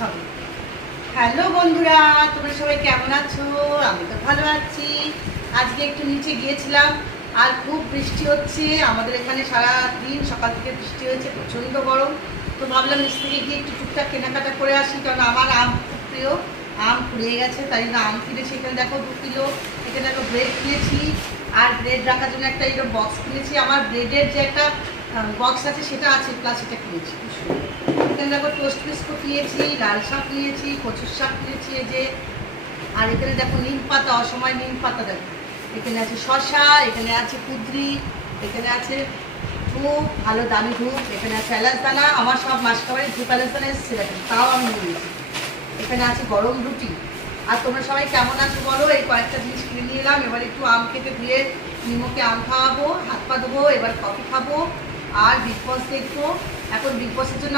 খাবো। হ্যালো বন্ধুরা, তোমরা সবাই কেমন আছো? আমি তো ভালো আছি। আজকে একটু নিচে গিয়েছিলাম, আর খুব বৃষ্টি হচ্ছে আমাদের এখানে। সারা দিন সকাল থেকে বৃষ্টি হয়েছে, প্রচণ্ড গরম। তো ভাবলাম নিচ থেকে গিয়ে একটু টুকটাক কেনাকাটা করে আসি, কারণ আমার আম খুব প্রিয়। আম ফুরিয়ে গেছে, তাই জন্য আম কিনেছি। এখানে দেখো 2 কিলো। এখানে দেখো ব্রেড কিনেছি, আর ব্রেড রাখার জন্য একটা এরকম বক্স কিনেছি। আমার ব্রেডের যে একটা বক্স আছে সেটা আছে, প্লাস এটা কিনেছি। এখানে দেখো টোস্ট বিস্কুট নিয়েছি, লাল শাক নিয়েছি, কচুর শাক নিয়েছি এই যে। আর এখানে দেখো নিম পাতা, অসময় নিম পাতা দেখো। এখানে আছে শশা, এখানে আছে কুঁদরি, এখানে আছে ধূপ, ভালো দামি ধূপ, এখানে আছে এলাচ দানা। আমার সব মাস খাবারে ধূপ এলাচ দানা এসেছে দেখেন, তাও আমি নিয়েছি। এখানে আছে গরম রুটি। আর তোমরা সবাই কেমন আছো বলো? এই কয়েকটা জিনিস কিনে নিয়ে এলাম। এবার একটু আম কেটে ধুয়ে নিমকে আম খাওয়াবো, হাত পা ধোবো, এবার কফি খাবো, আর বিগ বস দেখবো। এখন বিগ বসের জন্য